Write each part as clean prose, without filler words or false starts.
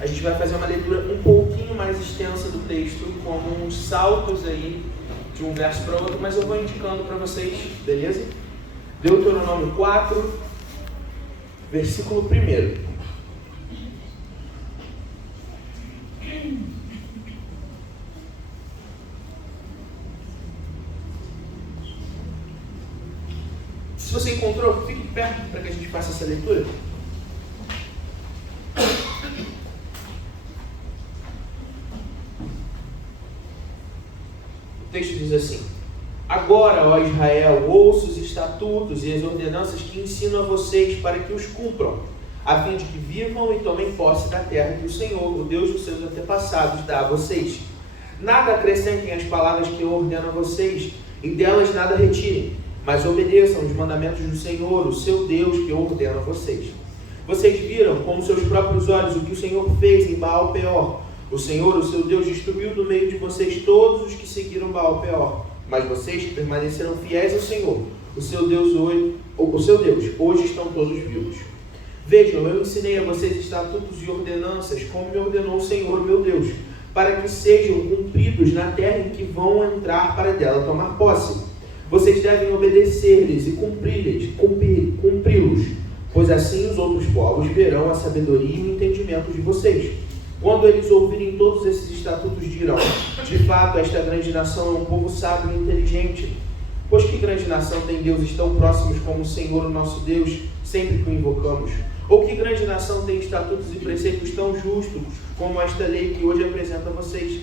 a gente vai fazer uma leitura um pouquinho mais extensa do texto, com uns saltos aí de um verso para outro, mas eu vou indicando para vocês, beleza? Deuteronômio 4, versículo 1. Se você encontrou, fique perto para que a gente faça essa leitura. O texto diz assim: Agora, ó Israel, ouça os estatutos e as ordenanças que ensino a vocês para que os cumpram, a fim de que vivam e tomem posse da terra que o Senhor, o Deus dos seus antepassados, dá a vocês. Nada acrescentem às palavras que eu ordeno a vocês, e delas nada retirem, mas obedeçam os mandamentos do Senhor, o seu Deus, que eu ordeno a vocês. Vocês viram com os seus próprios olhos o que o Senhor fez em Baal-Peor. O Senhor, o seu Deus, destruiu do meio de vocês todos os que seguiram Baal-Peor. Mas vocês que permaneceram fiéis ao Senhor, o seu Deus, hoje estão todos vivos. Vejam, eu ensinei a vocês estatutos e ordenanças, como me ordenou o Senhor, meu Deus, para que sejam cumpridos na terra em que vão entrar para dela tomar posse. Vocês devem obedecer-lhes e cumpri-los, pois assim os outros povos verão a sabedoria e o entendimento de vocês. Quando eles ouvirem todos esses estatutos, dirão: de fato, esta grande nação é um povo sábio e inteligente. Pois que grande nação tem deuses tão próximos como o Senhor, o nosso Deus, sempre que o invocamos? Ou que grande nação tem estatutos e preceitos tão justos como esta lei que hoje apresento a vocês?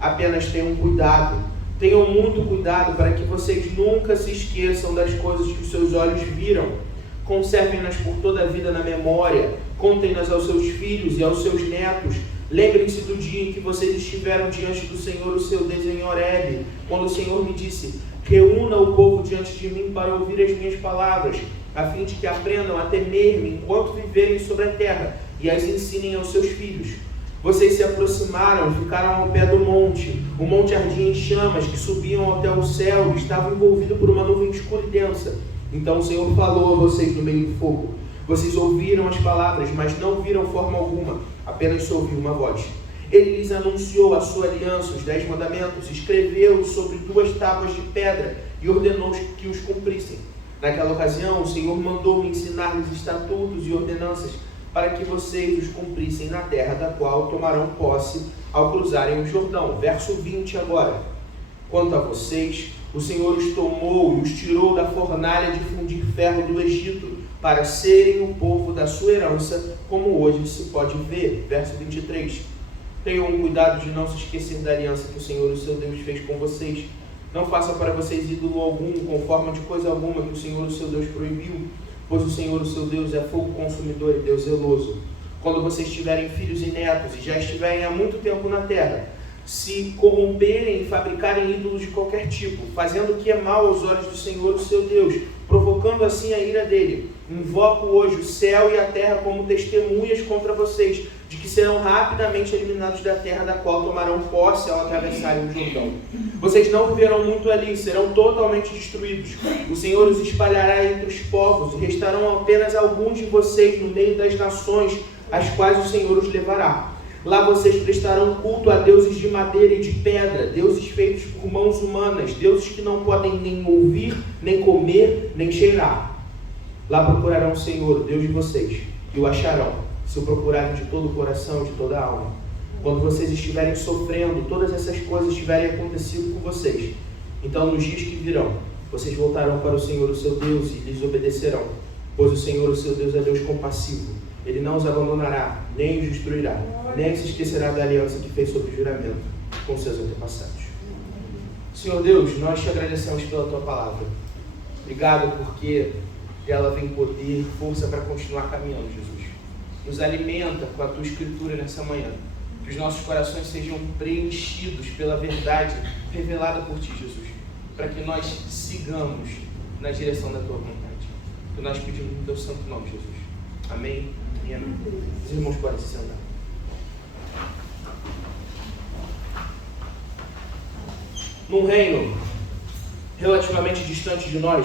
Apenas tenham cuidado, tenham muito cuidado para que vocês nunca se esqueçam das coisas que os seus olhos viram. Conservem-nas por toda a vida na memória, contem-nas aos seus filhos e aos seus netos. Lembrem-se do dia em que vocês estiveram diante do Senhor, o seu Deus, em Horebe, quando o Senhor me disse: reúna o povo diante de mim para ouvir as minhas palavras, a fim de que aprendam a temer-me enquanto viverem sobre a terra, e as ensinem aos seus filhos. Vocês se aproximaram, ficaram ao pé do monte. O monte ardia em chamas que subiam até o céu e estava envolvido por uma nuvem escura e densa. Então o Senhor falou a vocês no meio do fogo. Vocês ouviram as palavras, mas não viram forma alguma, apenas se ouviu uma voz. Ele lhes anunciou a sua aliança, os 10 mandamentos, escreveu-os sobre 2 tábuas de pedra e ordenou que os cumprissem. Naquela ocasião, o Senhor mandou-me ensinar-lhes estatutos e ordenanças para que vocês os cumprissem na terra da qual tomarão posse ao cruzarem o Jordão. Verso 20 agora. Quanto a vocês, o Senhor os tomou e os tirou da fornalha de fundir ferro do Egito, para serem o povo da sua herança, como hoje se pode ver. Verso 23. Tenham cuidado de não se esquecer da aliança que o Senhor, o seu Deus, fez com vocês. Não façam para vocês ídolo algum, com forma de coisa alguma que o Senhor, o seu Deus, proibiu, pois o Senhor, o seu Deus, é fogo consumidor e Deus zeloso. Quando vocês tiverem filhos e netos e já estiverem há muito tempo na terra, se corromperem e fabricarem ídolos de qualquer tipo, fazendo o que é mal aos olhos do Senhor, o seu Deus, provocando assim a ira dele, invoco hoje o céu e a terra como testemunhas contra vocês, de que serão rapidamente eliminados da terra da qual tomarão posse ao atravessarem o Jordão. Vocês não viverão muito ali, serão totalmente destruídos. O Senhor os espalhará entre os povos, e restarão apenas alguns de vocês no meio das nações, às quais o Senhor os levará. Lá vocês prestarão culto a deuses de madeira e de pedra, deuses feitos por mãos humanas, deuses que não podem nem ouvir, nem comer, nem cheirar. Lá procurarão o Senhor, o Deus de vocês, e o acharão, se o procurarem de todo o coração, de toda a alma. Quando vocês estiverem sofrendo, todas essas coisas tiverem acontecido com vocês, então nos dias que virão, vocês voltarão para o Senhor, o seu Deus, e lhes obedecerão, pois o Senhor, o seu Deus, é Deus compassivo. Ele não os abandonará, nem os destruirá, nem se esquecerá da aliança que fez sob juramento com seus antepassados. Senhor Deus, nós te agradecemos pela tua palavra. Obrigado porque ela vem poder, força para continuar caminhando, Jesus. Nos alimenta com a tua escritura nessa manhã. Que os nossos corações sejam preenchidos pela verdade revelada por ti, Jesus. Para que nós sigamos na direção da tua vontade. Que nós pedimos no teu santo nome, Jesus. Amém. Amém. Os irmãos podem se sentar. Num reino relativamente distante de nós,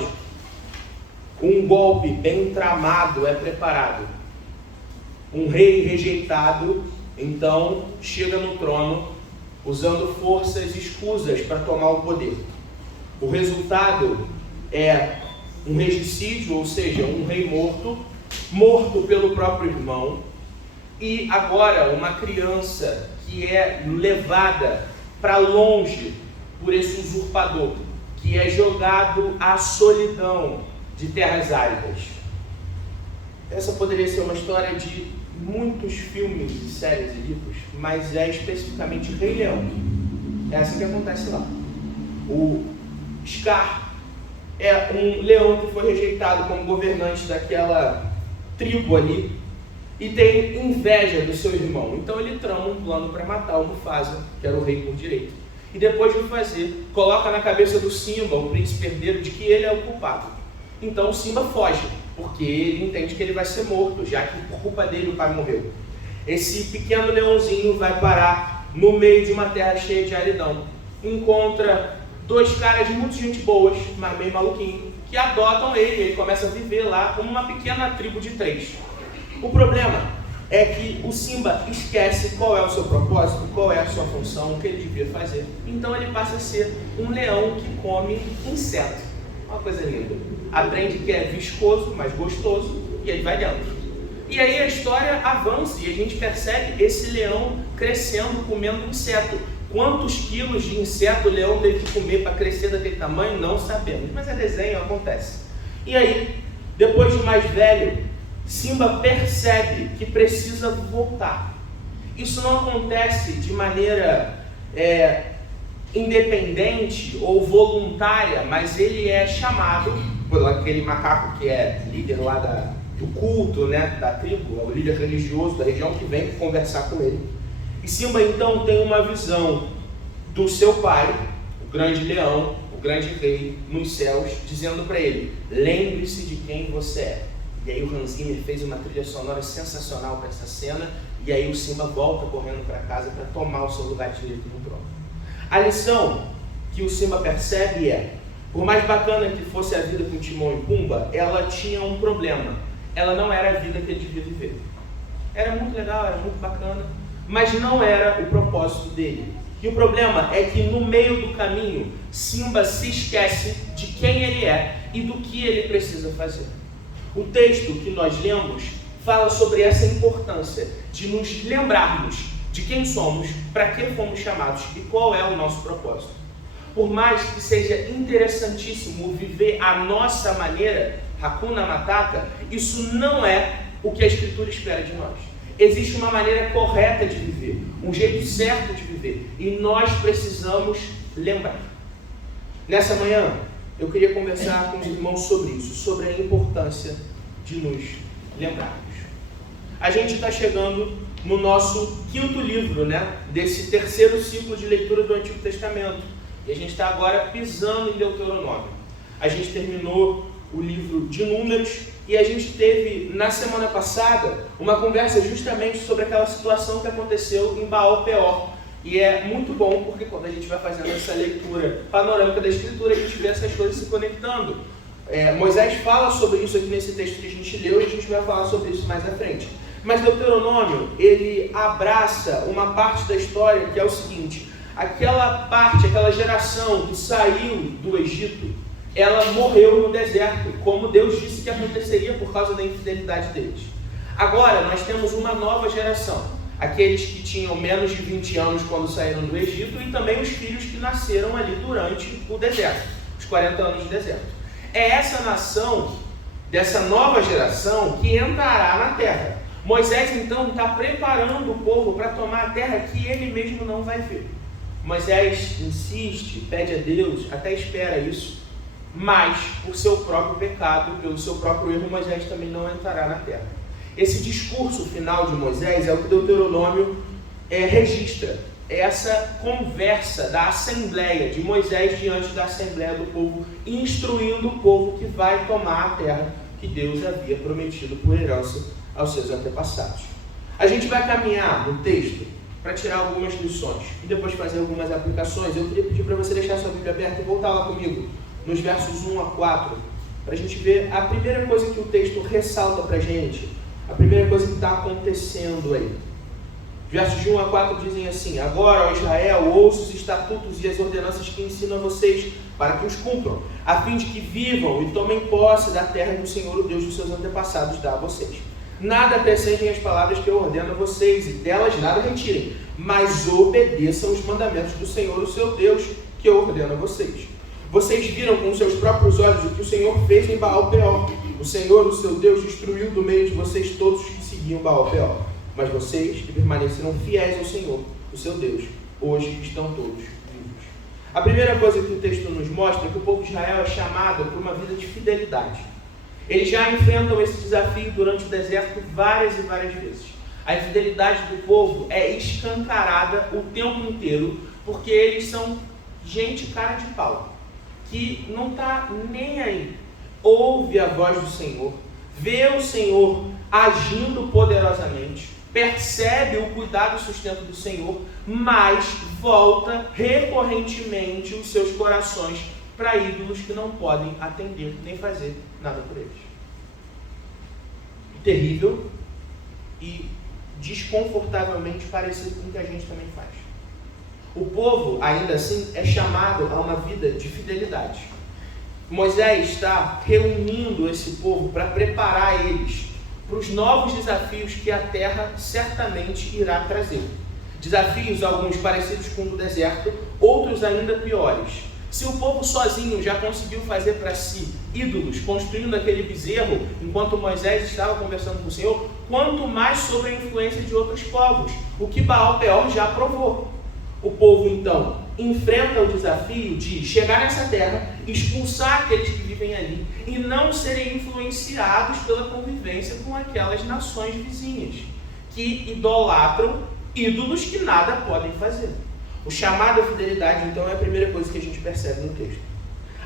um golpe bem tramado é preparado. Um rei rejeitado então chega no trono usando forças escusas para tomar o poder. O resultado é um regicídio, ou seja, um rei morto pelo próprio irmão, e agora uma criança que é levada para longe por esse usurpador, que é jogado à solidão de terras áridas. Essa poderia ser uma história de muitos filmes, séries e livros, mas é especificamente Rei Leão. É assim que acontece lá. O Scar é um leão que foi rejeitado como governante daquela tribo ali e tem inveja do seu irmão. Então ele trama um plano para matar o Mufasa, que era o rei por direito. E depois de fazer, coloca na cabeça do Simba, o príncipe herdeiro, de que ele é o culpado. Então o Simba foge, porque ele entende que ele vai ser morto, já que por culpa dele o pai morreu. Esse pequeno leãozinho vai parar no meio de uma terra cheia de aridão. Encontra dois caras de muita gente boas, mas meio maluquinho, que adotam ele começa a viver lá como uma pequena tribo de 3. O problema é que o Simba esquece qual é o seu propósito, qual é a sua função, o que ele devia fazer. Então ele passa a ser um leão que come inseto. Uma coisa linda. Aprende que é viscoso, mas gostoso, e ele vai dentro. E aí a história avança e a gente percebe esse leão crescendo, comendo inseto. Quantos quilos de inseto o leão teve que comer para crescer daquele tamanho, não sabemos. Mas é desenho, acontece. E aí, depois de mais velho, Simba percebe que precisa voltar. Isso não acontece de maneira independente ou voluntária, mas ele é chamado por aquele macaco que é líder lá do culto, né, da tribo, é o líder religioso da região, que vem conversar com ele. E Simba então tem uma visão do seu pai, o grande leão, o grande rei nos céus, dizendo para ele: lembre-se de quem você é. E aí o Hans Zimmer fez uma trilha sonora sensacional para essa cena, e aí o Simba volta correndo para casa para tomar o seu lugar direito no trono. A lição que o Simba percebe é: por mais bacana que fosse a vida com Timão e Pumba, ela tinha um problema. Ela não era a vida que ele devia viver. Era muito legal, era muito bacana, mas não era o propósito dele. E o problema é que no meio do caminho, Simba se esquece de quem ele é e do que ele precisa fazer. O texto que nós lemos fala sobre essa importância de nos lembrarmos de quem somos, para que fomos chamados e qual é o nosso propósito. Por mais que seja interessantíssimo viver a nossa maneira, Hakuna Matata, isso não é o que a Escritura espera de nós. Existe uma maneira correta de viver, um jeito certo de viver, e nós precisamos lembrar. Nessa manhã, eu queria conversar com os irmãos sobre isso, sobre a importância de nos lembrarmos. A gente está chegando no nosso 5º livro, né, desse 3º ciclo de leitura do Antigo Testamento, e a gente está agora pisando em Deuteronômio. A gente terminou o livro de Números, e a gente teve, na semana passada, uma conversa justamente sobre aquela situação que aconteceu em Baal-Peor. E é muito bom, porque quando a gente vai fazendo essa leitura panorâmica da Escritura, a gente vê essas coisas se conectando. Moisés fala sobre isso aqui nesse texto que a gente leu, e a gente vai falar sobre isso mais à frente. Mas Deuteronômio, ele abraça uma parte da história que é o seguinte: aquela parte, aquela geração que saiu do Egito, ela morreu no deserto, como Deus disse que aconteceria por causa da infidelidade deles. Agora, nós temos uma nova geração, aqueles que tinham menos de 20 anos quando saíram do Egito, e também os filhos que nasceram ali durante o deserto, os 40 anos de deserto. É essa nação, dessa nova geração, que entrará na terra. Moisés, então, está preparando o povo para tomar a terra que ele mesmo não vai ver. Moisés insiste, pede a Deus, até espera isso, mas por seu próprio pecado, pelo seu próprio erro, Moisés também não entrará na terra. Esse discurso final de Moisés é o que Deuteronômio registra. É essa conversa da assembleia, de Moisés diante da assembleia do povo, instruindo o povo que vai tomar a terra que Deus havia prometido por herança aos seus antepassados. A gente vai caminhar no texto para tirar algumas lições e depois fazer algumas aplicações. Eu queria pedir para você deixar sua Bíblia aberta e voltar lá comigo, nos versos 1 a 4, para a gente ver a primeira coisa que o texto ressalta para a gente, a primeira coisa que está acontecendo aí. Versos de 1 a 4 dizem assim: agora, ó Israel, ouça os estatutos e as ordenanças que ensino a vocês, para que os cumpram, a fim de que vivam e tomem posse da terra que o Senhor, o Deus dos seus antepassados, dá a vocês. Nada acrescentem às palavras que eu ordeno a vocês, e delas nada retirem, mas obedeçam os mandamentos do Senhor, o seu Deus, que eu ordeno a vocês. Vocês viram com seus próprios olhos o que o Senhor fez em Baal-Peor. O Senhor, o seu Deus, destruiu do meio de vocês todos os que seguiam Baal-Peor. Mas vocês, que permaneceram fiéis ao Senhor, o seu Deus, hoje estão todos vivos. A primeira coisa que o texto nos mostra é que o povo de Israel é chamado para uma vida de fidelidade. Eles já enfrentam esse desafio durante o deserto várias e várias vezes. A infidelidade do povo é escancarada o tempo inteiro, porque eles são gente cara de pau, que não está nem aí. Ouve a voz do Senhor, vê o Senhor agindo poderosamente, percebe o cuidado e sustento do Senhor, mas volta recorrentemente os seus corações para ídolos que não podem atender nem fazer nada por eles. Terrível e desconfortavelmente parecido com o que a gente também faz. O povo, ainda assim, é chamado a uma vida de fidelidade. Moisés está reunindo esse povo para preparar eles para os novos desafios que a terra certamente irá trazer. Desafios, alguns parecidos com o do deserto, outros ainda piores. Se o povo sozinho já conseguiu fazer para si ídolos, construindo aquele bezerro, enquanto Moisés estava conversando com o Senhor, quanto mais sobre a influência de outros povos, o que Baal-Peor já provou. O povo, então, enfrenta o desafio de chegar nessa terra, expulsar aqueles que vivem ali e não serem influenciados pela convivência com aquelas nações vizinhas, que idolatram ídolos que nada podem fazer. O chamado à fidelidade, então, é a primeira coisa que a gente percebe no texto.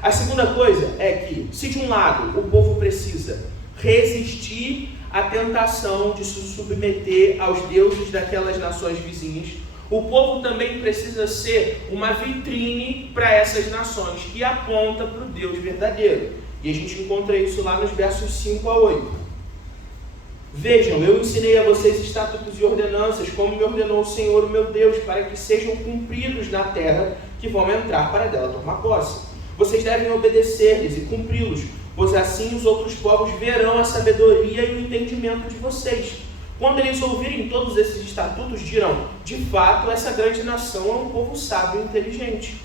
A segunda coisa é que, se de um lado o povo precisa resistir à tentação de se submeter aos deuses daquelas nações vizinhas, o povo também precisa ser uma vitrine para essas nações que aponta para o Deus verdadeiro. E a gente encontra isso lá nos versos 5 a 8. Vejam, eu ensinei a vocês estatutos e ordenanças, como me ordenou o Senhor, o meu Deus, para que sejam cumpridos na terra que vão entrar para dela tomar posse. Vocês devem obedecer-lhes e cumpri-los, pois assim os outros povos verão a sabedoria e o entendimento de vocês. Quando eles ouvirem todos esses estatutos, dirão: de fato, essa grande nação é um povo sábio e inteligente.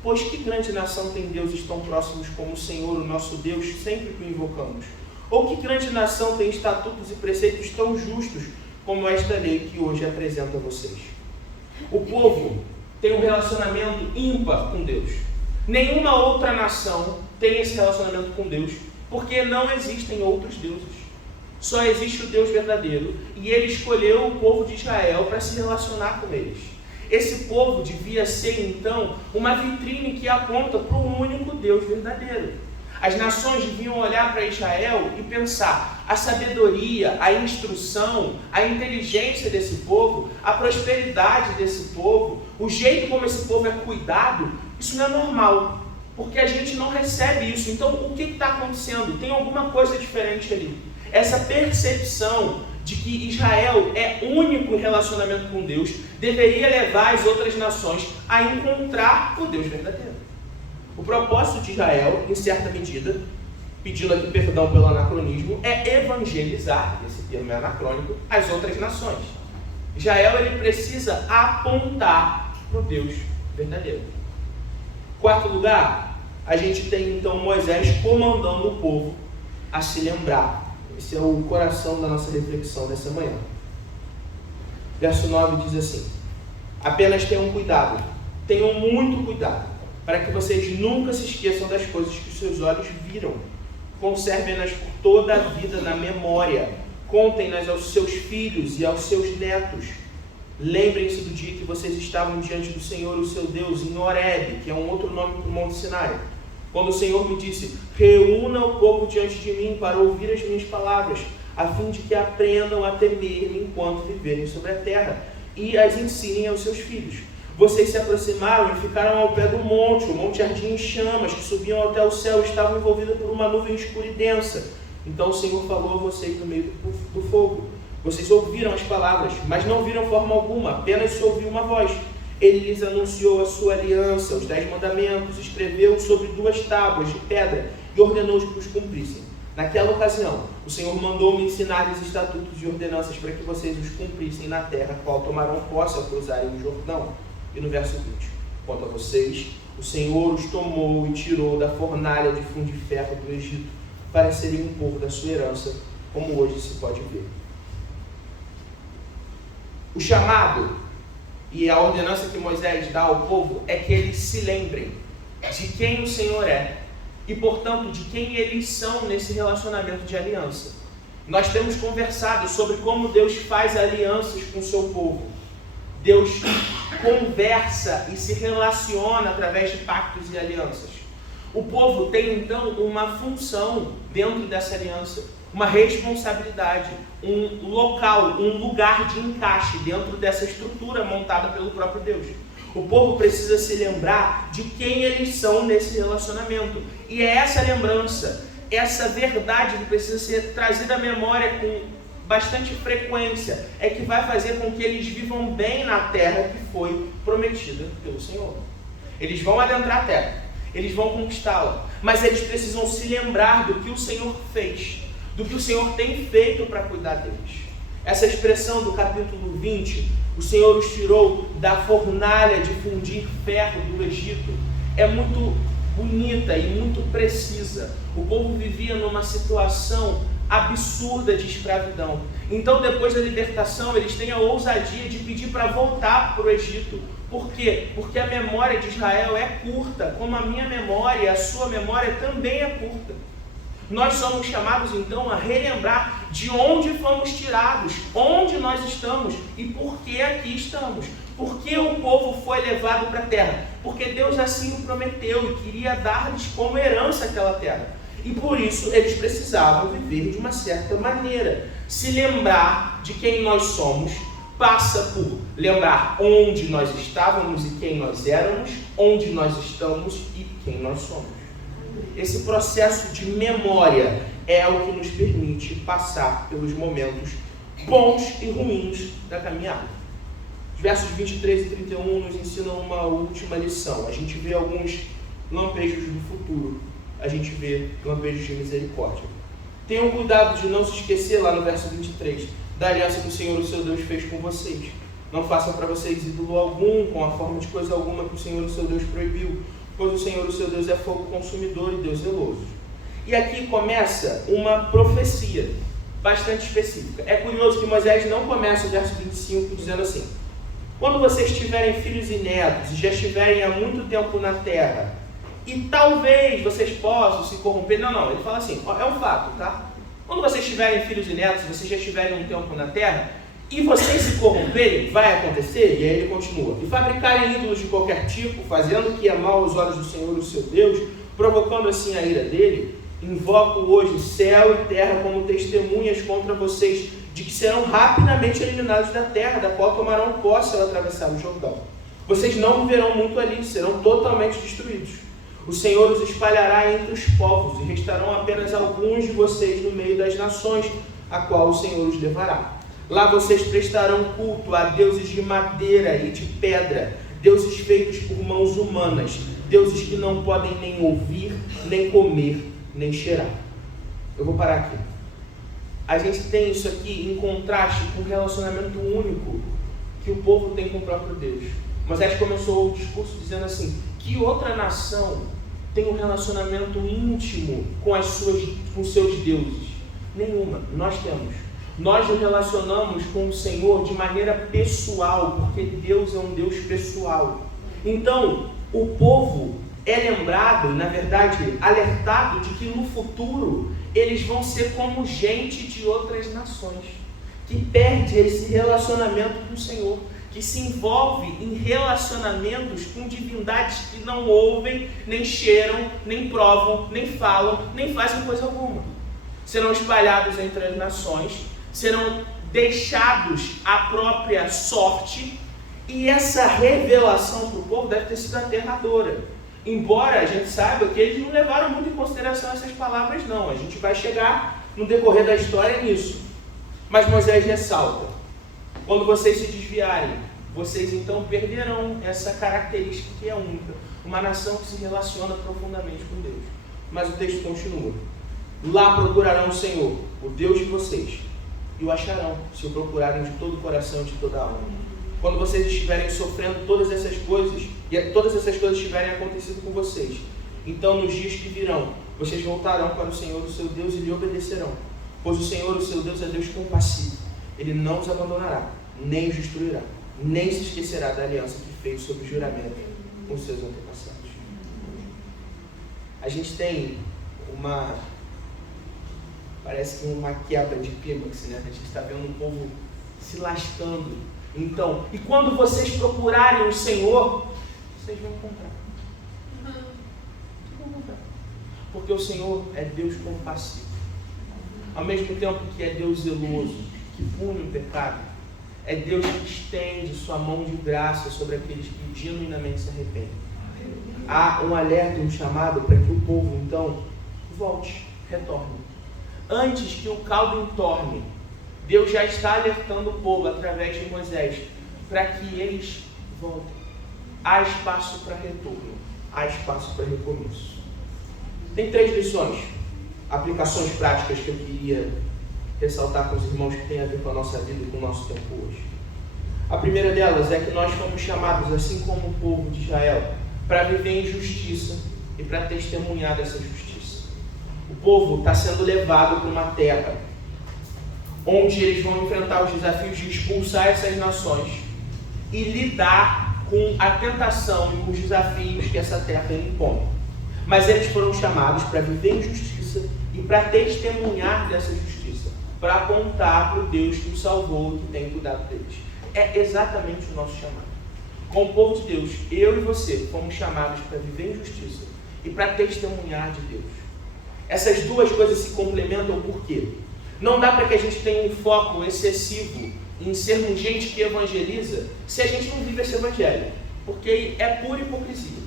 Pois que grande nação tem deuses tão próximos como o Senhor, o nosso Deus, sempre que o invocamos? Ou que grande nação tem estatutos e preceitos tão justos como esta lei que hoje apresento a vocês? O povo tem um relacionamento ímpar com Deus. Nenhuma outra nação tem esse relacionamento com Deus, porque não existem outros deuses. Só existe o Deus verdadeiro, e ele escolheu o povo de Israel para se relacionar com eles. Esse povo devia ser, então, uma vitrine que aponta para o único Deus verdadeiro. As nações deviam olhar para Israel e pensar: a sabedoria, a instrução, a inteligência desse povo, a prosperidade desse povo, o jeito como esse povo é cuidado, isso não é normal, porque a gente não recebe isso. Então, o que está acontecendo? Tem alguma coisa diferente ali. Essa percepção de que Israel é único em relacionamento com Deus deveria levar as outras nações a encontrar o Deus verdadeiro. O propósito de Israel, em certa medida, pedindo aqui perdão pelo anacronismo, é evangelizar, esse termo é anacrônico, as outras nações. Israel, ele precisa apontar para o Deus verdadeiro. Quarto lugar, a gente tem então Moisés comandando o povo a se lembrar. Esse é o coração da nossa reflexão dessa manhã. Verso 9 diz assim: apenas tenham cuidado, tenham muito cuidado, para que vocês nunca se esqueçam das coisas que seus olhos viram. Conservem-nas por toda a vida na memória. Contem-nas aos seus filhos e aos seus netos. Lembrem-se do dia que vocês estavam diante do Senhor, o seu Deus, em Horebe, que é um outro nome para o Monte Sinai. Quando o Senhor me disse: reúna o povo diante de mim para ouvir as minhas palavras, a fim de que aprendam a temer enquanto viverem sobre a terra, e as ensinem aos seus filhos. Vocês se aproximaram e ficaram ao pé do monte, o monte ardia em chamas, que subiam até o céu, e estavam envolvidos por uma nuvem escura e densa. Então o Senhor falou a vocês no meio do fogo. Vocês ouviram as palavras, mas não viram forma alguma, apenas se ouviu uma voz. Ele lhes anunciou a sua aliança, os 10 mandamentos, escreveu sobre 2 tábuas de pedra e ordenou-os que os cumprissem. Naquela ocasião, o Senhor mandou-me ensinar-lhes estatutos e ordenanças para que vocês os cumprissem na terra, a qual tomarão posse ao cruzarem o Jordão. E no verso 20, quanto a vocês, o Senhor os tomou e tirou da fornalha de fundir ferro do Egito, para serem um povo da sua herança, como hoje se pode ver. O chamado e a ordenança que Moisés dá ao povo é que eles se lembrem de quem o Senhor é e, portanto, de quem eles são nesse relacionamento de aliança. Nós temos conversado sobre como Deus faz alianças com o seu povo. Deus conversa e se relaciona através de pactos e alianças. O povo tem, então, uma função dentro dessa aliança, uma responsabilidade, um local, um lugar de encaixe dentro dessa estrutura montada pelo próprio Deus. O povo precisa se lembrar de quem eles são nesse relacionamento. E é essa lembrança, essa verdade que precisa ser trazida à memória com bastante frequência, é que vai fazer com que eles vivam bem na terra que foi prometida pelo Senhor. Eles vão adentrar a terra, eles vão conquistá-la, mas eles precisam se lembrar do que o Senhor fez, do que o Senhor tem feito para cuidar deles. Essa expressão do capítulo 20, o Senhor os tirou da fornalha de fundir ferro do Egito, é muito bonita e muito precisa. O povo vivia numa situação absurda de escravidão. Então, depois da libertação, eles têm a ousadia de pedir para voltar para o Egito. Por quê? Porque a memória de Israel é curta, como a minha memória e a sua memória também é curta. Nós somos chamados, então, a relembrar de onde fomos tirados, onde nós estamos e por que aqui estamos. Por que o povo foi levado para a terra? Porque Deus assim o prometeu e queria dar-lhes como herança aquela terra. E por isso eles precisavam viver de uma certa maneira. Se lembrar de quem nós somos passa por lembrar onde nós estávamos e quem nós éramos, onde nós estamos e quem nós somos. Esse processo de memória é o que nos permite passar pelos momentos bons e ruins da caminhada. Os versos 23 e 31 nos ensinam uma última lição. A gente vê alguns lampejos do futuro. A gente vê lampejos de misericórdia. Tenham cuidado de não se esquecer, lá no verso 23, da aliança que o Senhor, o seu Deus, fez com vocês. Não façam para vocês ídolo algum, com a forma de coisa alguma que o Senhor, o seu Deus, proibiu, pois o Senhor, o seu Deus, é fogo consumidor e Deus zeloso. E aqui começa uma profecia bastante específica. É curioso que Moisés não começa o verso 25 dizendo assim: quando vocês tiverem filhos e netos e já estiverem há muito tempo na terra, e talvez vocês possam se corromper. Não, ele fala assim, é um fato, tá? Quando vocês tiverem filhos e netos, vocês já estiverem um tempo na terra, e vocês se corromperem, vai acontecer, e aí ele continua, e fabricarem ídolos de qualquer tipo, fazendo o que é mal aos olhos do Senhor, o seu Deus, provocando assim a ira dele, invoco hoje céu e terra como testemunhas contra vocês, de que serão rapidamente eliminados da terra, da qual tomarão posse ao atravessar o Jordão. Vocês não viverão muito ali, serão totalmente destruídos. O Senhor os espalhará entre os povos, e restarão apenas alguns de vocês no meio das nações, a qual o Senhor os levará. Lá vocês prestarão culto a deuses de madeira e de pedra, deuses feitos por mãos humanas, deuses que não podem nem ouvir, nem comer, nem cheirar. Eu vou parar aqui. A gente tem isso aqui em contraste com o relacionamento único que o povo tem com o próprio Deus. Moisés começou o discurso dizendo assim: que outra nação tem um relacionamento íntimo com seus deuses? Nenhuma. Nós temos. Nós nos relacionamos com o Senhor de maneira pessoal, porque Deus é um Deus pessoal. Então, o povo é lembrado, na verdade, alertado de que no futuro eles vão ser como gente de outras nações, que perde esse relacionamento com o Senhor, que se envolve em relacionamentos com divindades que não ouvem, nem cheiram, nem provam, nem falam, nem fazem coisa alguma. Serão espalhados entre as nações, serão deixados à própria sorte, e essa revelação para o povo deve ter sido aterradora. Embora a gente saiba que eles não levaram muito em consideração essas palavras, não. A gente vai chegar no decorrer da história nisso. Mas Moisés ressalta: quando vocês se desviarem, vocês então perderão essa característica que é única, uma nação que se relaciona profundamente com Deus. Mas o texto continua: lá procurarão o Senhor, o Deus de vocês, e o acharão, se o procurarem de todo o coração e de toda a alma. Quando vocês estiverem sofrendo todas essas coisas, e todas essas coisas tiverem acontecido com vocês, então nos dias que virão, vocês voltarão para o Senhor, o seu Deus, e lhe obedecerão. Pois o Senhor, o seu Deus, é Deus compassivo. Ele não os abandonará, nem os destruirá, nem se esquecerá da aliança que fez sob juramento com os seus antepassados. A gente tem parece que uma quebra de clímax, né? A gente está vendo um povo se lascando. Então, e quando vocês procurarem o Senhor, vocês vão encontrar. Vocês vão encontrar. Porque o Senhor é Deus compassivo. Ao mesmo tempo que é Deus zeloso, que pune o pecado, é Deus que estende sua mão de graça sobre aqueles que genuinamente se arrependem. Há um alerta, um chamado para que o povo, então, volte, retorne. Antes que o caldo entorne, Deus já está alertando o povo através de Moisés para que eles voltem. Há espaço para retorno, há espaço para recomeço. Tem 3 lições, aplicações práticas que eu queria ressaltar com os irmãos que tem a ver com a nossa vida e com o nosso tempo hoje. A primeira delas é que nós fomos chamados, assim como o povo de Israel, para viver em justiça e para testemunhar dessa justiça. O povo está sendo levado para uma terra onde eles vão enfrentar os desafios de expulsar essas nações e lidar com a tentação e com os desafios que essa terra impõe. Mas eles foram chamados para viver em justiça e para testemunhar dessa justiça, para apontar para o Deus que os salvou e que tem cuidado deles. É exatamente o nosso chamado. Com o povo de Deus, eu e você fomos chamados para viver em justiça e para testemunhar de Deus. Essas duas coisas se complementam por quê? Não dá para que a gente tenha um foco excessivo em sermos gente que evangeliza se a gente não vive esse evangelho, porque é pura hipocrisia.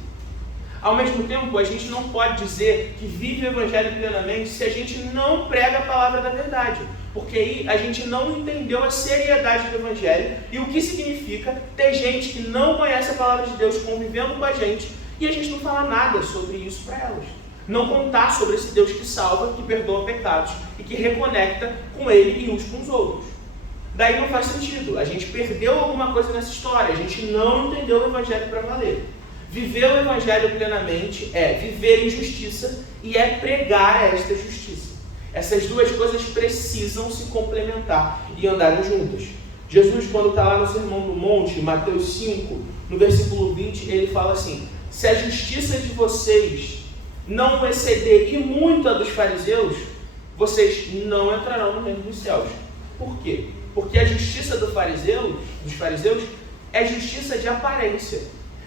Ao mesmo tempo, a gente não pode dizer que vive o evangelho plenamente se a gente não prega a palavra da verdade, porque aí a gente não entendeu a seriedade do evangelho e o que significa ter gente que não conhece a palavra de Deus convivendo com a gente e a gente não fala nada sobre isso para elas. Não contar sobre esse Deus que salva, que perdoa pecados e que reconecta com Ele e uns com os outros. Daí não faz sentido. A gente perdeu alguma coisa nessa história. A gente não entendeu o Evangelho para valer. Viver o Evangelho plenamente é viver em justiça e é pregar esta justiça. Essas duas coisas precisam se complementar e andarem juntas. Jesus, quando está lá no Sermão do Monte, Mateus 5, no versículo 20, ele fala assim: se a justiça de vocês não exceder e muito a dos fariseus, vocês não entrarão no reino dos céus. Por quê? Porque a justiça dos fariseus é justiça de aparência.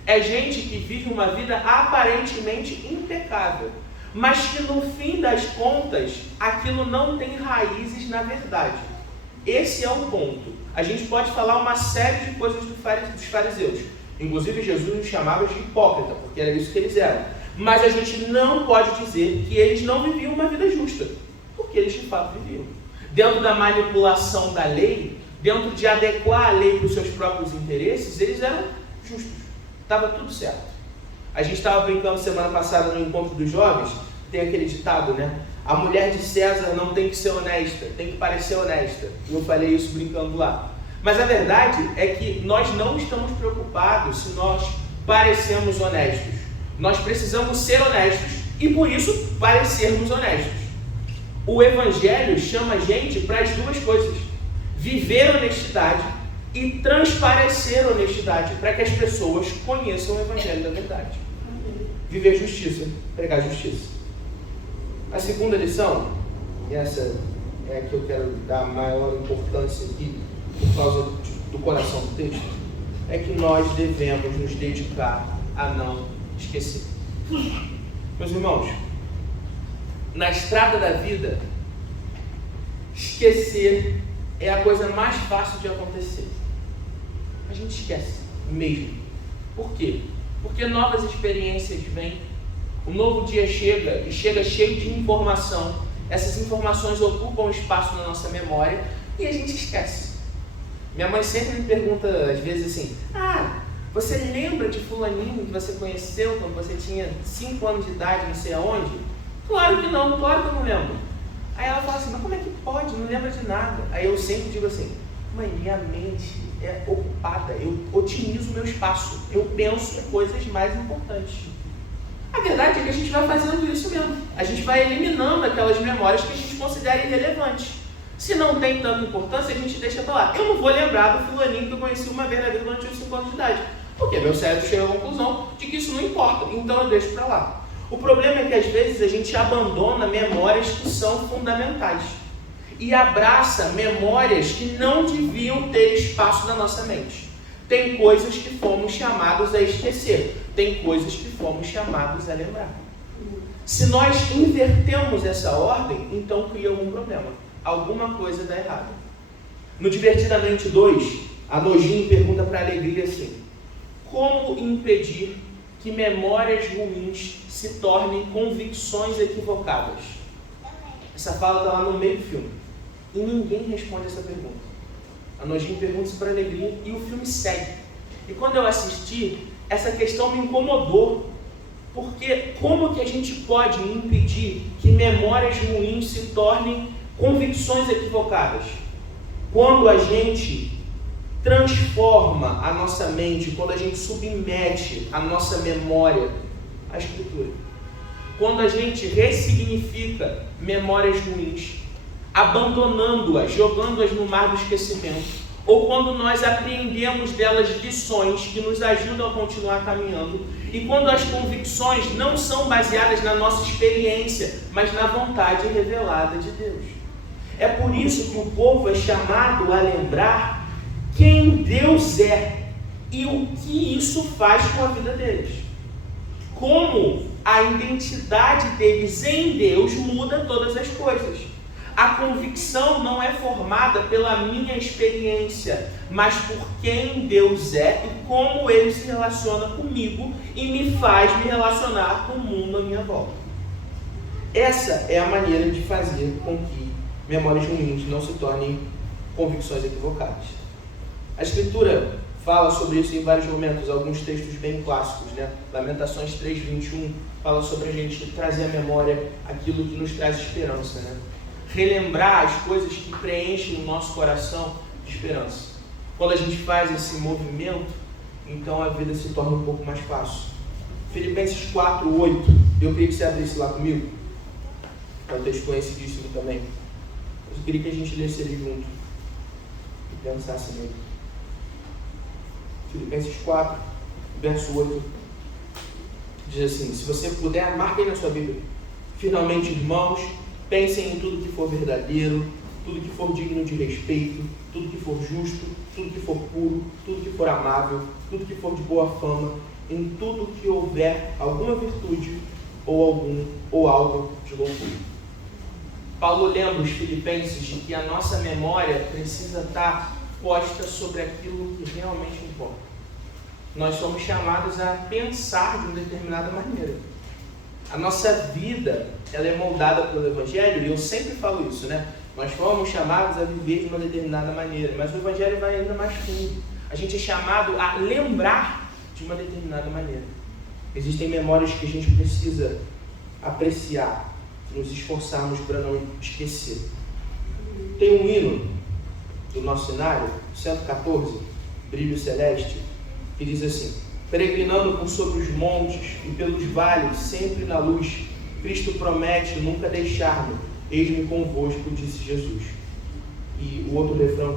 É gente que vive uma vida aparentemente impecável, mas que no fim das contas, aquilo não tem raízes na verdade. Esse é o ponto. A gente pode falar uma série de coisas dos fariseus. Inclusive Jesus os chamava de hipócrita, porque era isso que eles eram. Mas a gente não pode dizer que eles não viviam uma vida justa, porque eles de fato viviam. Dentro da manipulação da lei, dentro de adequar a lei para os seus próprios interesses, eles eram justos. Estava tudo certo. A gente estava brincando semana passada no encontro dos jovens, tem aquele ditado, né? A mulher de César não tem que ser honesta, tem que parecer honesta. E eu falei isso brincando lá. Mas a verdade é que nós não estamos preocupados se nós parecemos honestos. Nós precisamos ser honestos e, por isso, parecermos honestos. O Evangelho chama a gente para as duas coisas: viver honestidade e transparecer honestidade, para que as pessoas conheçam o Evangelho da verdade. Viver justiça, pregar justiça. A segunda lição, e essa é a que eu quero dar maior importância aqui, por causa do coração do texto, é que nós devemos nos dedicar a não esquecer. Meus irmãos, na estrada da vida, esquecer é a coisa mais fácil de acontecer. A gente esquece mesmo. Por quê? Porque novas experiências vêm, o novo dia chega e chega cheio de informação. Essas informações ocupam espaço na nossa memória e a gente esquece. Minha mãe sempre me pergunta, às vezes assim, você lembra de fulaninho que você conheceu quando você tinha 5 anos de idade, não sei aonde? Claro que não, claro que eu não lembro. Aí ela fala assim, mas como é que pode? Não lembra de nada. Aí eu sempre digo assim, mãe, minha mente é ocupada, eu otimizo o meu espaço, eu penso em coisas mais importantes. A verdade é que a gente vai fazendo isso mesmo. A gente vai eliminando aquelas memórias que a gente considera irrelevantes. Se não tem tanta importância, a gente deixa pra lá. Eu não vou lembrar do fulaninho que eu conheci uma vez na vida quando eu tinha 5 anos de idade. Porque meu cérebro chega à conclusão de que isso não importa. Então eu deixo pra lá. O problema é que às vezes a gente abandona memórias que são fundamentais. E abraça memórias que não deviam ter espaço na nossa mente. Tem coisas que fomos chamados a esquecer. Tem coisas que fomos chamados a lembrar. Se nós invertemos essa ordem, então cria algum problema. Alguma coisa dá errado. No Divertidamente 2, a Nojinho pergunta para a Alegria assim: como impedir que memórias ruins se tornem convicções equivocadas? Essa fala está lá no meio do filme. E ninguém responde essa pergunta. A Nojinho pergunta isso para a Alegria e o filme segue. E quando eu assisti, essa questão me incomodou. Porque como que a gente pode impedir que memórias ruins se tornem convicções equivocadas? Quando a gente transforma a nossa mente, quando a gente submete a nossa memória à Escritura. Quando a gente ressignifica memórias ruins, abandonando-as, jogando-as no mar do esquecimento, ou quando nós apreendemos delas lições que nos ajudam a continuar caminhando, e quando as convicções não são baseadas na nossa experiência, mas na vontade revelada de Deus. É por isso que o povo é chamado a lembrar quem Deus é e o que isso faz com a vida deles. Como a identidade deles em Deus muda todas as coisas. A convicção não é formada pela minha experiência, mas por quem Deus é e como Ele se relaciona comigo e me faz me relacionar com o mundo à minha volta. Essa é a maneira de fazer com que memórias ruins não se tornem convicções equivocadas. A Escritura fala sobre isso em vários momentos, alguns textos bem clássicos, né? Lamentações 3:21 fala sobre a gente trazer à memória aquilo que nos traz esperança, né? Relembrar as coisas que preenchem o nosso coração de esperança. Quando a gente faz esse movimento, então a vida se torna um pouco mais fácil. Filipenses 4:8, eu queria que você abrisse lá comigo. É um texto conhecidíssimo também. Eu queria que a gente lesse ele junto e pensasse nele. Filipenses 4, verso 8, diz assim: se você puder, marque aí na sua Bíblia. Finalmente, irmãos, pensem em tudo que for verdadeiro, tudo que for digno de respeito, tudo que for justo, tudo que for puro, tudo que for amável, tudo que for de boa fama, em tudo que houver alguma virtude ou algo de louvor. Paulo lembra os filipenses de que a nossa memória precisa estar posta sobre aquilo que realmente importa. Nós somos chamados a pensar de uma determinada maneira. A nossa vida, ela é moldada pelo Evangelho, e eu sempre falo isso, né? Nós fomos chamados a viver de uma determinada maneira, mas o Evangelho vai ainda mais fundo. A gente é chamado a lembrar de uma determinada maneira. Existem memórias que a gente precisa apreciar, nos esforçarmos para não esquecer. Tem um hino do nosso cenário, 114, Brilho Celeste, que diz assim: peregrinando por sobre os montes e pelos vales, sempre na luz, Cristo promete nunca deixar-me, eis-me convosco, disse Jesus. E o outro refrão,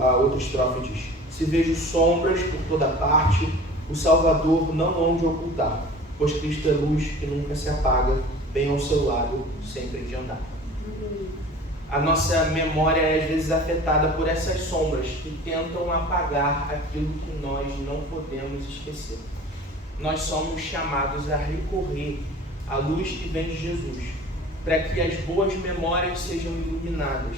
a outra estrofe diz: se vejo sombras por toda parte, o Salvador não onde ocultar, pois Cristo é luz que nunca se apaga, bem ao seu lado, sempre de andar. A nossa memória é às vezes afetada por essas sombras que tentam apagar aquilo que nós não podemos esquecer. Nós somos chamados a recorrer à luz que vem de Jesus, para que as boas memórias sejam iluminadas,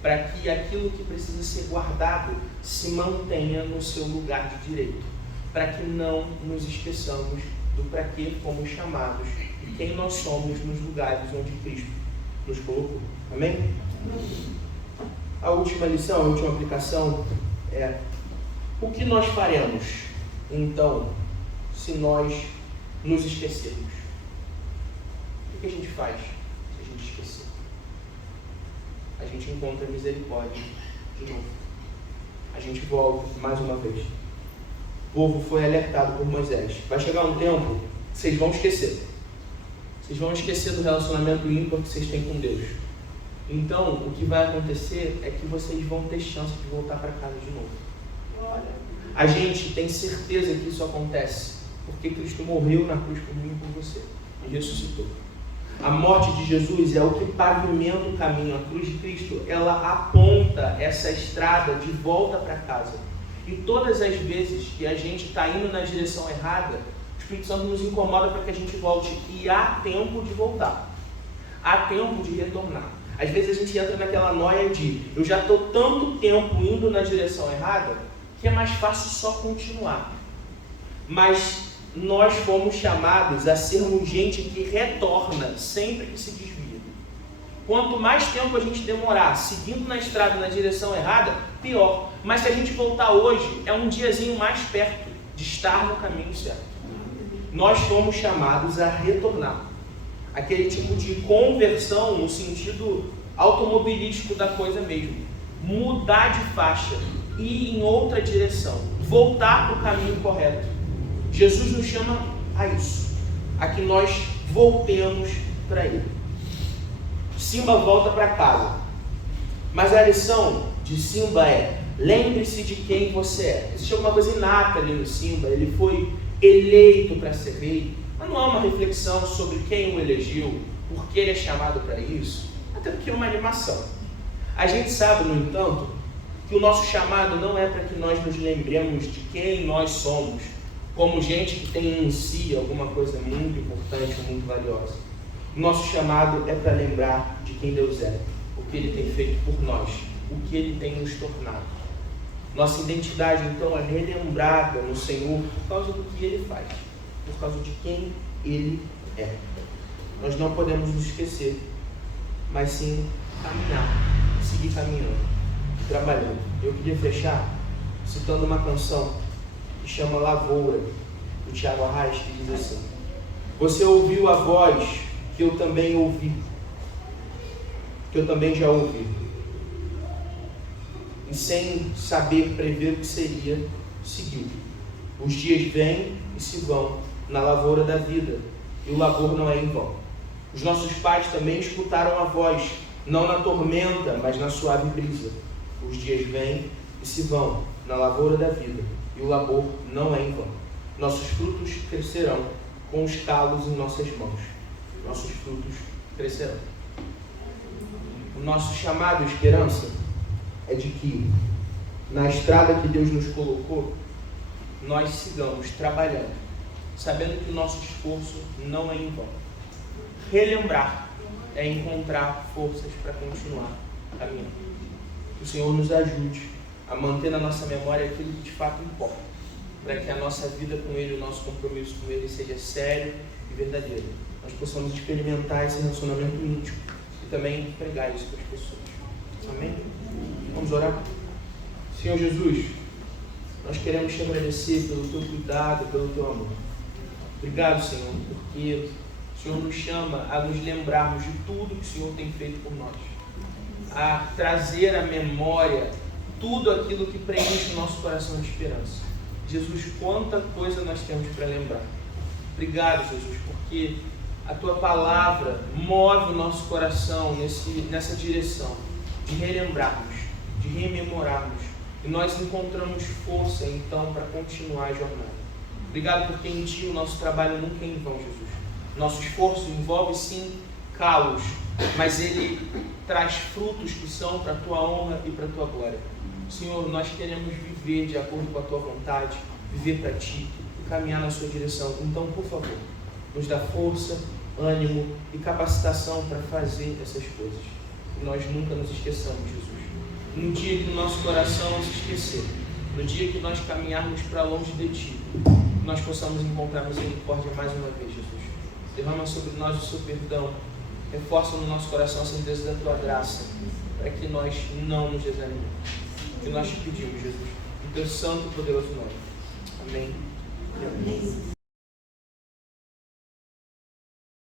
para que aquilo que precisa ser guardado se mantenha no seu lugar de direito, para que não nos esqueçamos do para que fomos chamados e quem nós somos nos lugares onde Cristo nos colocou. Amém? a última lição, a última aplicação é: o que nós faremos, então, se nós nos esquecermos? O que a gente faz se a gente esquecer? A gente encontra misericórdia de novo. A gente volta mais uma vez. O povo foi alertado por Moisés. Vai chegar um tempo que vocês vão esquecer. Vocês vão esquecer do relacionamento ímpar que vocês têm com Deus. Então, o que vai acontecer é que vocês vão ter chance de voltar para casa de novo. A gente tem certeza que isso acontece porque Cristo morreu na cruz por mim e por você e ressuscitou. A morte de Jesus é o que pavimenta o caminho. A cruz de Cristo, ela aponta essa estrada de volta para casa. E todas as vezes que a gente está indo na direção errada, o Espírito Santo nos incomoda para que a gente volte. E há tempo de voltar. Há tempo de retornar. Às vezes a gente entra naquela noia de: eu já estou tanto tempo indo na direção errada que é mais fácil só continuar. Mas nós fomos chamados a sermos gente que retorna sempre que se desvia. Quanto mais tempo a gente demorar seguindo na estrada na direção errada, pior. Mas se a gente voltar hoje, é um diazinho mais perto de estar no caminho certo. Nós fomos chamados a retornar. Aquele tipo de conversão no sentido automobilístico da coisa mesmo. Mudar de faixa, ir em outra direção, voltar para o caminho correto. Jesus nos chama a isso, a que nós voltemos para Ele. Simba volta para casa, mas a lição de Simba é: lembre-se de quem você é. Existe alguma coisa inata ali no Simba. Ele foi eleito para ser rei, mas não há uma reflexão sobre quem o elegeu, por que ele é chamado para isso, até porque é uma animação. A gente sabe, no entanto, que o nosso chamado não é para que nós nos lembremos de quem nós somos, como gente que tem em si alguma coisa muito importante, muito valiosa. O nosso chamado é para lembrar de quem Deus é, o que Ele tem feito por nós, o que Ele tem nos tornado. Nossa identidade, então, é relembrada no Senhor por causa do que Ele faz, por causa de quem Ele é. Nós não podemos nos esquecer, mas sim caminhar, seguir caminhando, trabalhando. Eu queria fechar citando uma canção que chama Lavoura, do Tiago Arraes, que diz assim: você ouviu a voz que eu também ouvi, que eu também já ouvi, e sem saber prever o que seria, seguiu. Os dias vêm e se vão na lavoura da vida, e o labor não é em vão. Os nossos pais também escutaram a voz, não na tormenta, mas na suave brisa. Os dias vêm e se vão na lavoura da vida, e o labor não é em vão. Nossos frutos crescerão com os calos em nossas mãos. Nossos frutos crescerão. O nosso chamado à esperança é de que, na estrada que Deus nos colocou, nós sigamos trabalhando, sabendo que o nosso esforço não é em vão. Relembrar é encontrar forças para continuar caminhando. Que o Senhor nos ajude a manter na nossa memória aquilo que de fato importa, para que a nossa vida com Ele, o nosso compromisso com Ele seja sério e verdadeiro. Nós possamos experimentar esse relacionamento íntimo e também pregar isso para as pessoas. Amém? Vamos orar? Senhor Jesus, nós queremos te agradecer pelo teu cuidado, pelo teu amor. Obrigado, Senhor, porque o Senhor nos chama a nos lembrarmos de tudo que o Senhor tem feito por nós, a trazer à memória tudo aquilo que preenche o nosso coração de esperança. Jesus, quanta coisa nós temos para lembrar. Obrigado, Jesus, porque a Tua palavra move o nosso coração nessa direção de relembrarmos, de rememorarmos, e nós encontramos força, então, para continuar a jornada. Obrigado porque em Ti o nosso trabalho nunca é em vão, Jesus. Nosso esforço envolve, sim, calos, mas ele traz frutos que são para a Tua honra e para a Tua glória. Senhor, nós queremos viver de acordo com a Tua vontade, viver para Ti e caminhar na Sua direção. Então, por favor, nos dá força, ânimo e capacitação para fazer essas coisas. Que nós nunca nos esqueçamos, Jesus. No dia que o nosso coração não se esquecer, no dia que nós caminharmos para longe de Ti, nós possamos encontrar misericórdia mais uma vez, Jesus. Derrama sobre nós o Seu perdão, reforça no nosso coração a certeza da Tua graça, para para que nós não nos desanimemos. Que nós te pedimos, Jesus, em teu santo e poderoso nome. Amém. E amém.